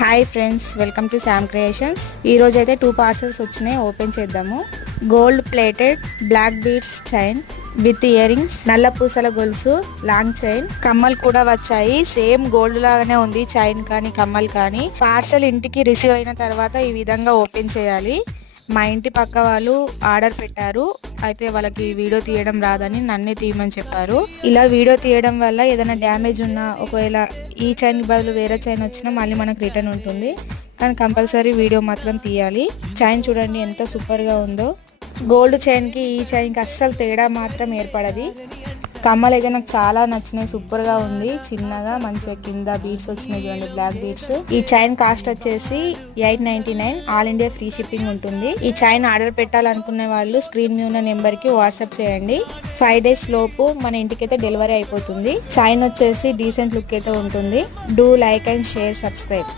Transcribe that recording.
Hi friends, welcome to Sam creations. ఈ రోజు అయితే 2 పార్సల్స్ వచ్చినాయి, ఓపెన్ చేద్దాము. Gold plated black beads chain with earrings, నల్ల పూసల గొలుసు, లాంగ్ చైన్, కమ్మలు కూడా వచ్చాయి. సేమ్ గోల్డ్ లాగానే ఉంది చైన్ కానీ కమ్మలు కానీ. పార్సల్ ఇంటికి రిసీవ్ అయిన తర్వాత ఈ విధంగా ఓపెన్ చేయాలి. మా ఇంటి పక్క వాళ్ళు ఆర్డర్ పెట్టారు, అయితే వాళ్ళకి వీడియో తీయడం రాదని నన్నే తీయమని చెప్పారు. ఇలా వీడియో తీయడం వల్ల ఏదైనా డ్యామేజ్ ఉన్నా, ఒకవేళ ఈ చైన్ బదులు వేరే చైన్ వచ్చినా మళ్ళీ మనకు రిటర్న్ ఉంటుంది. కానీ కంపల్సరీ వీడియో మాత్రం తీయాలి. చైన్ చూడండి ఎంత సూపర్గా ఉందో. గోల్డ్ చైన్కి ఈ చైన్కి అస్సలు తేడా మాత్రం ఏర్పడది. కమ్మలు అయితే నాకు చాలా నచ్చినాయి, సూపర్ గా ఉంది. చిన్నగా మంచిగా కింద బీడ్స్ వచ్చినాయి చూడండి, బ్లాక్ బీడ్స్. ఈ చైన్ కాస్ట్ వచ్చేసి 899, ఆల్ ఇండియా ఫ్రీ షిప్పింగ్ ఉంటుంది. ఈ చైన్ ఆర్డర్ పెట్టాలనుకునే వాళ్ళు స్క్రీన్ మీద ఉన్న నెంబర్ కి వాట్సాప్ చేయండి. 5 days లోపు మన ఇంటికి అయితే డెలివరీ అయిపోతుంది. చైన్ వచ్చేసి డీసెంట్ లుక్ అయితే ఉంటుంది. Do like and share, subscribe.